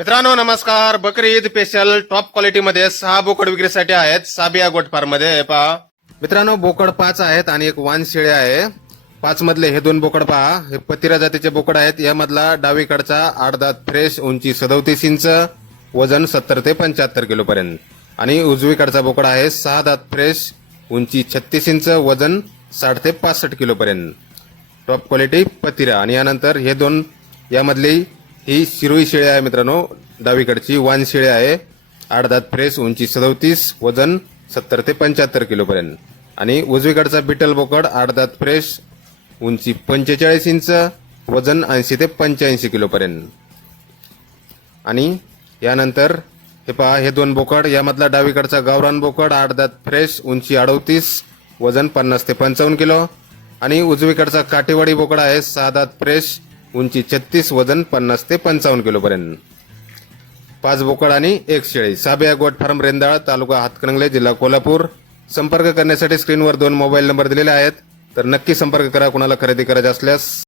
मित्रांनो नमस्कार. बकरी ईद स्पेशल टॉप क्वालिटीमध्ये सहा बोकड विक्रीसाठी आहेत. साबिया गोट फार्ममध्ये. पहा. मित्रांनो बोकड पाच आहेत आणि एक वान शेळे आहे. पाच मधले हे दोन बोकड पहा. हे पतिरा जातीचे बोकड आहेत. यामधला डावीकडचा आठ दात फ्रेश उंची सदोतीस इंच वजन सत्तर ते पंच्याहत्तर किलो पर्यंत. आणि उजवीकडचा बोकड आहे सहा दात फ्रेश उंची छत्तीस इंच वजन साठ ते पासष्ट किलो पर्यंत. टॉप क्वालिटी पतिरा. आणि यानंतर हे दोन यामधली ही शिरोई शेळी आहे मित्रांनो. डावीकडची वान शेळी आहे. आठ दात फ्रेश उंची सदोतीस वजन सत्तर ते पंच्याहत्तर किलोपर्यंत आणि उजवीकडचा बिटल बोकड आठ दात फ्रेश उंची पंचेचाळीस इंच वजन ऐंशी ते पंच्याऐंशी किलोपर्यंत आणि यानंतर हे पहा हे दोन बोकड यामधला डावीकडचा गावरान बोकड आठ दात फ्रेश उंची अडतीस वजन पन्नास ते पंचावन्न किलो. आणि उजवीकडचा काटेवाडी बोकड आहे सहा दात फ्रेश उंची छत्तीस वजन पन्नास ते पंचावन्न किलोपर्यंत. पाच बोकड आणि एक शेळी. साबिया गोट फार्म रेंदाळ तालुका हातकणंगले जिल्हा कोल्हापूर. संपर्क करण्यासाठी स्क्रीनवर दोन मोबाईल नंबर दिलेले आहेत. तर नक्की संपर्क करा कुणाला खरेदी करायचे असल्यास.